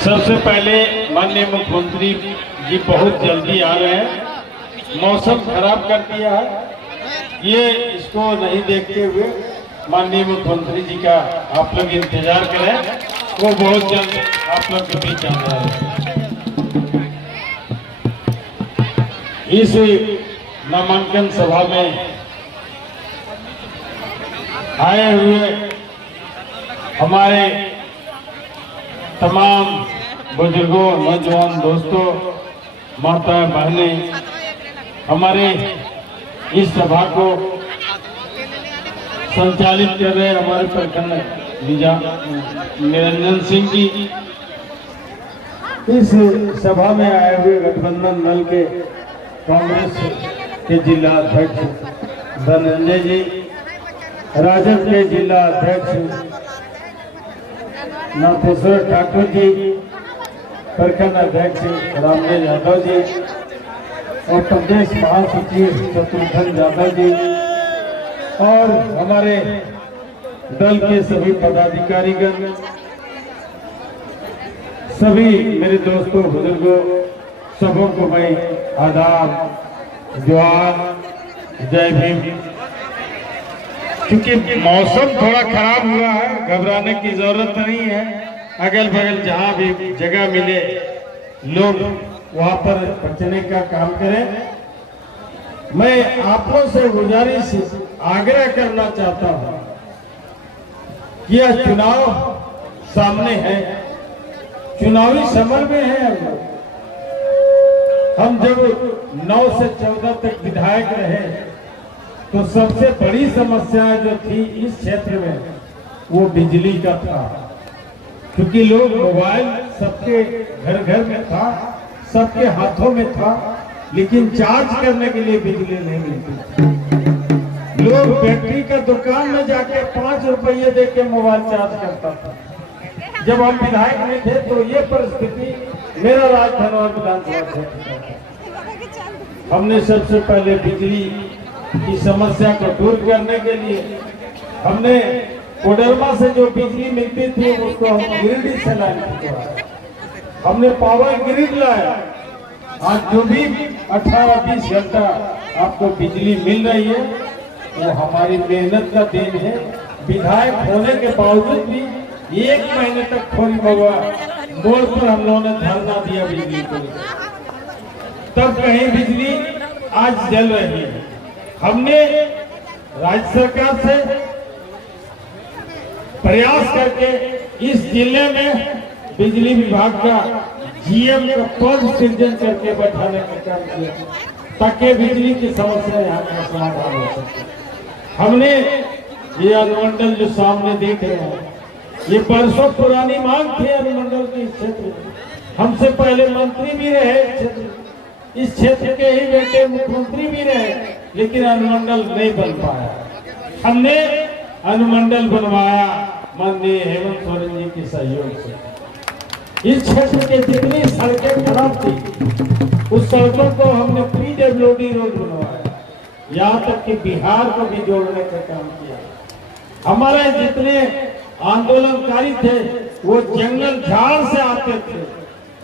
सबसे पहले माननीय मुख्यमंत्री जी बहुत जल्दी आ रहे हैं, मौसम खराब कर दिया है, ये इसको नहीं देखते हुए माननीय मुख्यमंत्री जी का आप लोग इंतजार करें, वो बहुत जल्द आप लोग के बीच आ रहे हैं। इस नामांकन सभा में आए हुए हमारे तमाम बुजुर्गों, नौजवान दोस्तों, माता बहनें, हमारे इस सभा को संचालित कर रहे हमारे प्रखंड निरंजन सिंह जी, इस सभा में आए हुए गठबंधन दल के कांग्रेस के जिला अध्यक्ष धनंजय जी, राजद के जिला अध्यक्ष नाथेश्वर ठाकुर जी, प्रखंड अध्यक्ष रामदेव यादव जी और प्रदेश महासचिव शत्रुघ्न यादव जी और हमारे दल के सभी पदाधिकारीगण, सभी मेरे दोस्तों, बुजुर्गों, सबों को मैं आदाब, जोहार, जय भीम। क्योंकि मौसम थोड़ा खराब हुआ है, घबराने की जरूरत नहीं है। अगल बगल जहां भी जगह मिले लोग वहां पर बचने का काम करें। मैं आप लोगों से गुजारिश, आग्रह करना चाहता हूं कि यह चुनाव सामने है, चुनावी समय में है। हम जब 9 से 14 तक विधायक रहे तो सबसे बड़ी समस्या जो थी इस क्षेत्र में वो बिजली का था, क्योंकि लोग मोबाइल सबके घर घर में था, सबके हाथों में था, लेकिन चार्ज करने के लिए बिजली नहीं मिलती। लोग बैटरी का दुकान में जाके 5 रुपये दे के मोबाइल चार्ज करता था। जब हम विधायक में थे तो ये परिस्थिति मेरा राजधनौर विधानसभा क्षेत्र था। हमने सबसे पहले बिजली की समस्या को दूर करने के लिए हमने कोडरमा से जो बिजली मिलती थी उसको हम ग्रिड से लाए, हमने पावर ग्रिड लाया। आज जो भी 18-20 घंटा आपको बिजली मिल रही है वो हमारी मेहनत का देन है। विधायक होने के बावजूद भी 1 महीने तक थोड़ी बउआ मोड़ पर हम लोगों ने धरना दिया बिजली को, तब कहीं बिजली आज जल रही है। हमने राज्य सरकार से प्रयास करके इस जिले में बिजली विभाग का जीएम का पद सृजन करके बैठाने का काम किया ताकि बिजली की समस्या यहाँ का समाधान हो सके। हमने ये अनुमंडल जो सामने देख रहे हैं, ये बरसों पुरानी मांग थी अनुमंडल के क्षेत्र में। हमसे पहले मंत्री भी रहे, इस क्षेत्र के ही बेटे मुख्यमंत्री भी रहे, लेकिन अनुमंडल नहीं बन पाया। हमने अनुमंडल बनवाया माननीय हेमंत सोरेन जी के सहयोग से। इस क्षेत्र के जितनी सड़कें खराब थी उस सड़कों को हमने PWD रोड बनवाया, यहाँ तक कि बिहार को भी जोड़ने का काम किया। हमारे जितने आंदोलनकारी थे वो जंगल झाड़ से आते थे,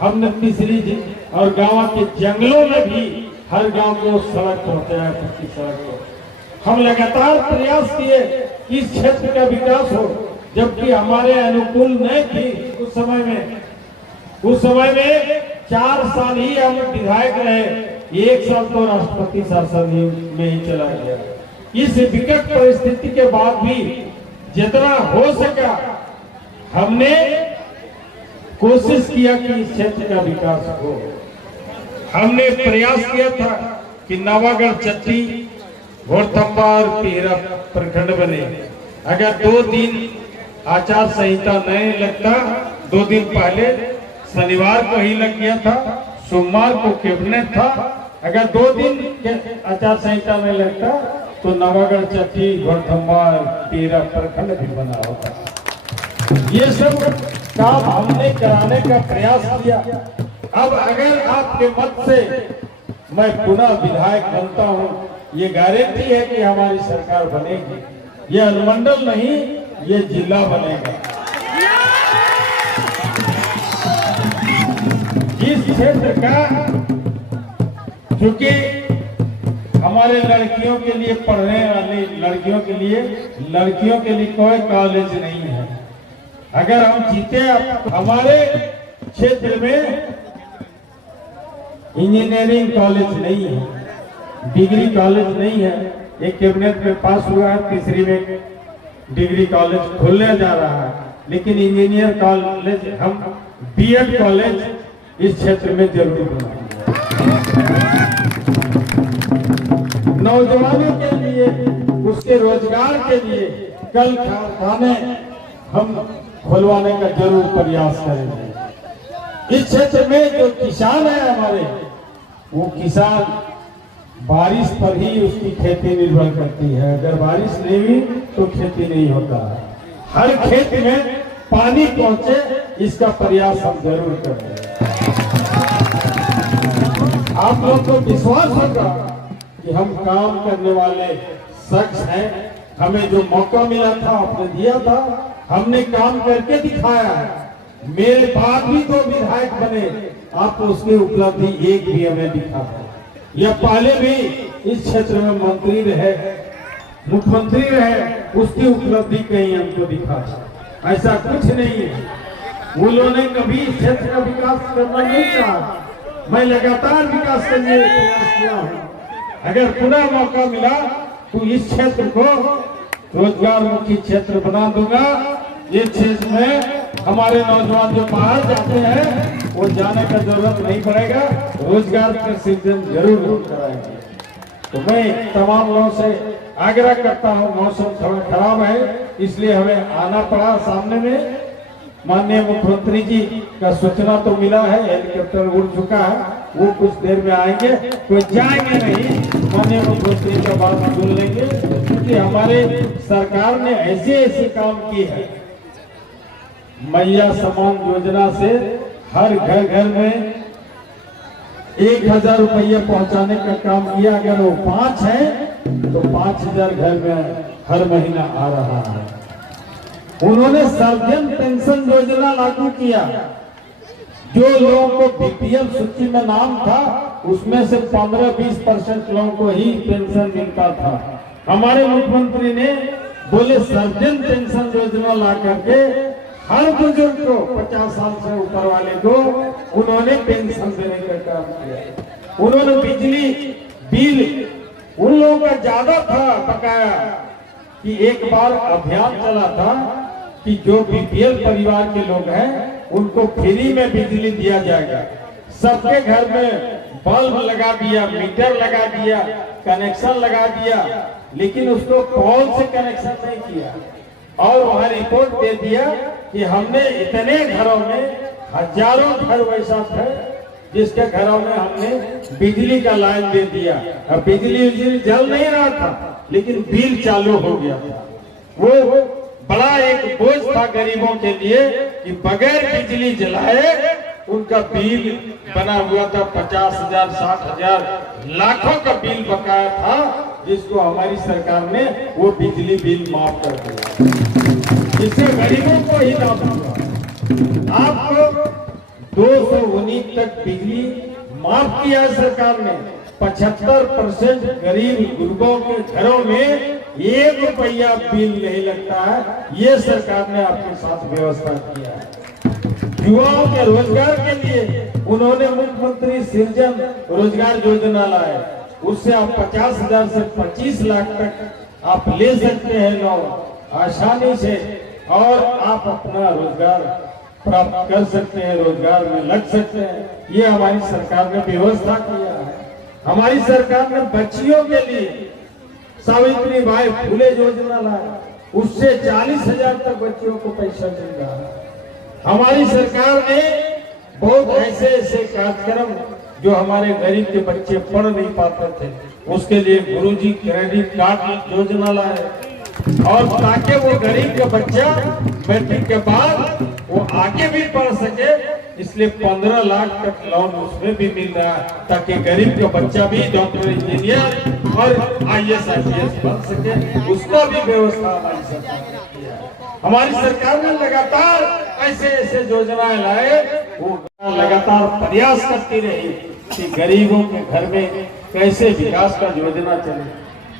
हमने तीसरी और गांव के जंगलों में भी हर गांव को सड़क पहुंचाया, पक्की सड़क को। हम लगातार प्रयास किए कि इस क्षेत्र का विकास हो, जबकि हमारे अनुकूल नहीं थी उस समय में। उस समय में 4 साल ही हम विधायक रहे, 1 साल तो राष्ट्रपति शासन में ही चला गया। इस विकट परिस्थिति के बाद भी जितना हो सका हमने कोशिश किया कि इस क्षेत्र का विकास हो। हमने प्रयास किया था कि नवागढ़, चट्टी, घोड़थम्बा और पीहरा प्रखंड बने। अगर 2 दिन आचार संहिता नहीं लगता, 2 दिन पहले शनिवार को ही लग गया था, सोमवार को कैबिनेट था। अगर 2 दिन के आचार संहिता में लगता तो नवागढ़, चट्टी, घोड़थम्बा, पीहरा प्रखंड भी बना होता। ये सब काम हमने कराने का प्रयास किया। अब अगर आपके मत से मैं पुनः विधायक बनता हूं, ये गारंटी है कि हमारी सरकार बनेगी। ये अनुमंडल नहीं, ये जिला बनेगा। क्षेत्र का, क्योंकि हमारे लड़कियों के लिए, पढ़ने वाली लड़कियों के लिए कोई कॉलेज नहीं है। अगर हम जीते, हमारे क्षेत्र में इंजीनियरिंग कॉलेज नहीं है, डिग्री कॉलेज नहीं है। एक कैबिनेट में पास हुआ है, तीसरी में डिग्री कॉलेज खोलने जा रहा है, लेकिन इंजीनियर कॉलेज, हम बीएड कॉलेज इस क्षेत्र में जरूर बनाएंगे। नौजवानों के लिए, उसके रोजगार के लिए कल कारखाने हम खुलवाने का जरूर प्रयास करेंगे। इस क्षेत्र में जो किसान है हमारे, वो किसान बारिश पर ही उसकी खेती निर्भर करती है। अगर बारिश नहीं हुई तो खेती नहीं होता। हर खेत में पानी पहुंचे, इसका प्रयास हम जरूर करेंगे। आप लोग को विश्वास होगा कि हम काम करने वाले शख्स हैं। हमें जो मौका मिला था आपने दिया था, हमने काम करके दिखाया है। मेरे बाद भी तो विधायक बने, आप उसकी उपलब्धि एक भी हमें दिखा है। या पहले भी इस क्षेत्र में मंत्री रहे, मुख्यमंत्री रहे, उसकी उपलब्धि कहीं हमको दिखा है। ऐसा कुछ नहीं है। उन्होंने कभी इस क्षेत्र का विकास करना नहीं चाहा। मैं लगातार विकास करने का प्रयास किया हूँ। अगर पुनः मौका मिला तो इस क्षेत्र को रोजगार मुखी क्षेत्र बना दूंगा। ये क्षेत्र में हमारे नौजवान जो बाहर जाते हैं, वो जाने का जरूरत नहीं पड़ेगा। रोजगार का सृजन जरूर कराएंगे। तो मैं तमाम लोगों से आग्रह करता हूँ, मौसम थोड़ा खराब है, इसलिए हमें आना पड़ा सामने में। माननीय मुख्यमंत्री जी का सूचना तो मिला है, हेलीकॉप्टर उड़ चुका है, वो कुछ देर में आएंगे। तो जाएंगे नहीं, माननीय मुख्यमंत्री का बात सुन लेंगे, क्योंकि हमारे सरकार ने ऐसे काम किए हैं। मैया समान योजना से हर घर में 1000 रुपया पहुंचाने का काम किया। अगर वो 5 है तो 5000 घर में हर महीना आ रहा है। उन्होंने सर्वजन पेंशन योजना लागू किया। जो लोगों को बीपीएल सूची में नाम था, उसमें से 15-20% लोगों को ही पेंशन मिलता था। हमारे मुख्यमंत्री ने बोले सर्वजन पेंशन योजना ला करके हर बुजुर्ग को, 50 साल से ऊपर वाले को उन्होंने पेंशन देने का काम किया। उन्होंने बिजली बिल उन लोगों का ज्यादा था बकाया, कि एक बार अभियान चला था कि जो बीपीएल परिवार के लोग हैं उनको फ्री में बिजली दिया जाएगा। सबके घर में बल्ब लगा दिया, मीटर लगा दिया, कनेक्शन लगा दिया, लेकिन उसको कॉल से कनेक्शन नहीं किया। और वहां रिपोर्ट दे दिया कि हमने इतने घरों में, हजारों घर वैसा थे जिसके घरों में हमने बिजली का लाइन दे दिया। अब बिजली जल नहीं रहा था, लेकिन बिल चालू हो गया था। वो बड़ा एक बोझ था गरीबों के लिए कि बगैर बिजली जलाए उनका बिल बना हुआ था। 50,000, 60,000, लाखों का बिल बकाया था, जिसको हमारी सरकार ने वो बिजली बिल माफ कर दिया। इससे गरीबों को ही लाभ हुआ। आपको 219 तक बिजली माफ किया है सरकार ने। 75% गरीब गुरबों के घरों में 1 रुपया बिल नहीं लगता है। ये सरकार ने आपके साथ व्यवस्था किया है। युवाओं के रोजगार के लिए उन्होंने मुख्यमंत्री सृजन रोजगार योजना लाए। उससे आप 50,000 से 25 लाख तक आप ले सकते हैं लोन आसानी से, और आप अपना रोजगार प्राप्त कर सकते हैं, रोजगार में लग सकते हैं। ये हमारी सरकार ने व्यवस्था किया है। हमारी सरकार ने बच्चियों के लिए सावित्री बाई फुले योजना लाया, उससे 40,000 तक बच्चियों को पैसा मिल रहा है। हमारी सरकार ने बहुत ऐसे कार्यक्रम जो हमारे गरीब के बच्चे पढ़ नहीं पाते थे, उसके लिए गुरुजी क्रेडिट कार्ड योजना लाए, और ताकि वो गरीब का बच्चा मैट्रिक के बाद वो आगे भी पढ़ सके, इसलिए 15 लाख तक लोन उसमें भी मिल रहा है, ताकि गरीब का बच्चा भी डॉक्टर, इंजीनियर और IAS IPS बन सके। उसका भी व्यवस्था हमारी सरकार ने किया है। हमारी सरकार ने लगातार ऐसे योजनाएं लाए वो लगातार प्रयास करती रही कि गरीबों के घर में कैसे विकास का योजना चले,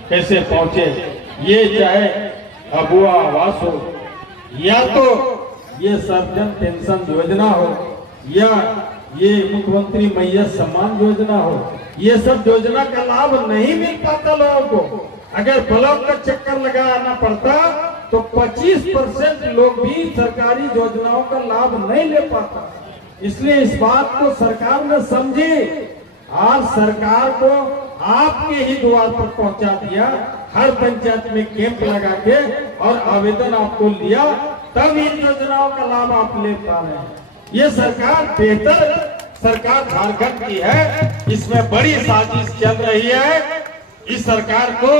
कैसे पहुंचे। ये चाहे अबुआ आवास हो, या तो ये सर्वजन पेंशन योजना हो, या ये मुख्यमंत्री मैया सम्मान योजना हो, ये सब योजना का लाभ नहीं मिल पाता लोगों को। अगर ब्लॉक का चक्कर लगाना पड़ता तो 25% लोग भी सरकारी योजनाओं का लाभ नहीं ले पाता। इसलिए इस बात को सरकार ने समझी, आज सरकार को आपके ही द्वार पर पहुंचा दिया। हर पंचायत में कैंप लगा के और आवेदन आपको लिया, तब इन योजनाओं का लाभ आप ले पा रहे हैं। ये सरकार बेहतर सरकार झारखंड की है, इसमें बड़ी साजिश चल रही है। इस सरकार को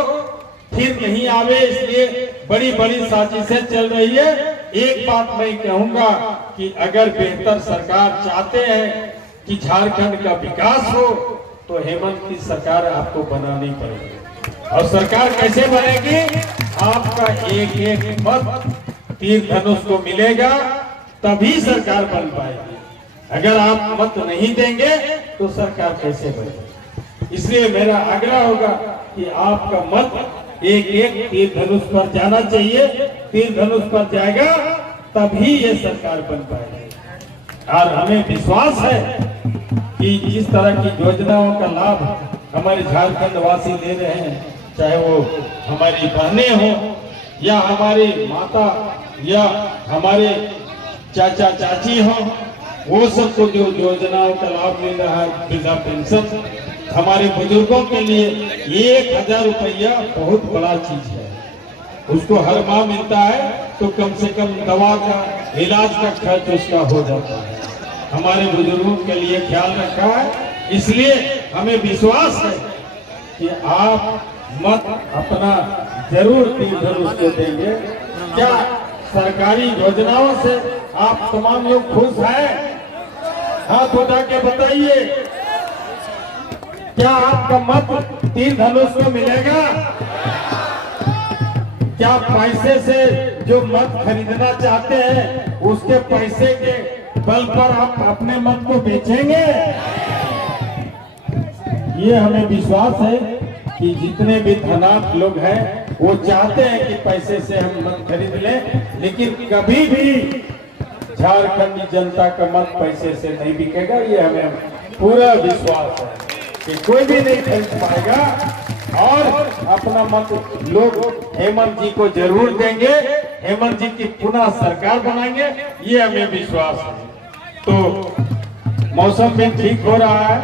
फिर नहीं आवे, इसलिए बड़ी बड़ी साजिशें चल रही है। एक बात मैं कहूंगा कि अगर बेहतर सरकार चाहते हैं कि झारखंड का विकास हो, तो हेमंत की सरकार आपको बनानी पड़ेगी। और सरकार कैसे बनेगी? आपका एक एक मत तीर धनुष को मिलेगा, तभी सरकार बन पाएगी। अगर आप मत नहीं देंगे तो सरकार कैसे बनेगी? इसलिए मेरा आग्रह होगा कि आपका मत एक एक तीर धनुष पर जाना चाहिए। तीर धनुष पर जाएगा तभी ये सरकार बन पाएगी। और हमें विश्वास है कि जिस तरह की योजनाओं का लाभ हमारे झारखंड वासी ले रहे हैं, चाहे वो हमारी बहनें हो, या हमारी माता, या हमारे चाचा चाची हो, वो सबको जो योजनाओं का लाभ मिल रहा है, वृद्धा पेंशन, हमारे बुजुर्गों के लिए 1000 रुपया बहुत बड़ा चीज है। उसको हर माह मिलता है तो कम से कम दवा का, इलाज का खर्च उसका हो जाता है। हमारे बुजुर्गों के लिए ख्याल रखा है, इसलिए हमें विश्वास है कि आप मत अपना जरूर तीर धनुष को देंगे। क्या सरकारी योजनाओं से आप तमाम लोग खुश हैं? हाथ उठा के बताइए, क्या आपका मत तीर धनुष को मिलेगा? क्या पैसे से जो मत खरीदना चाहते हैं, उसके पैसे के बल पर आप अपने मत को बेचेंगे? ये हमें विश्वास है कि जितने भी धनाढ्य लोग हैं वो चाहते हैं कि पैसे से हम मत खरीद लें, लेकिन कभी भी झारखंडी जनता का मत पैसे से नहीं बिकेगा। ये हमें पूरा विश्वास है कि कोई भी नहीं खरीद पाएगा। और अपना मत लोग हेमंत जी को जरूर देंगे, हेमंत जी की पुनः सरकार बनाएंगे, ये हमें विश्वास है। तो मौसम भी ठीक हो रहा है,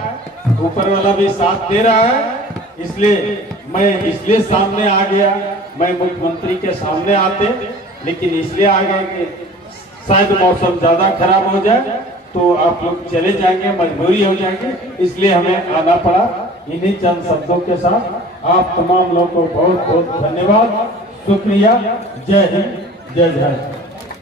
ऊपर वाला भी साथ दे रहा है, इसलिए सामने आ गया। मैं मुख्यमंत्री के सामने आते, लेकिन इसलिए आ गए कि शायद मौसम ज्यादा खराब हो जाए तो आप लोग चले जाएंगे, मजबूरी हो जाएगी, इसलिए हमें आना पड़ा। इन्हीं चंद शब्दों के साथ आप तमाम लोगों को बहुत बहुत धन्यवाद, शुक्रिया। जय हिंद, जय झारखंड।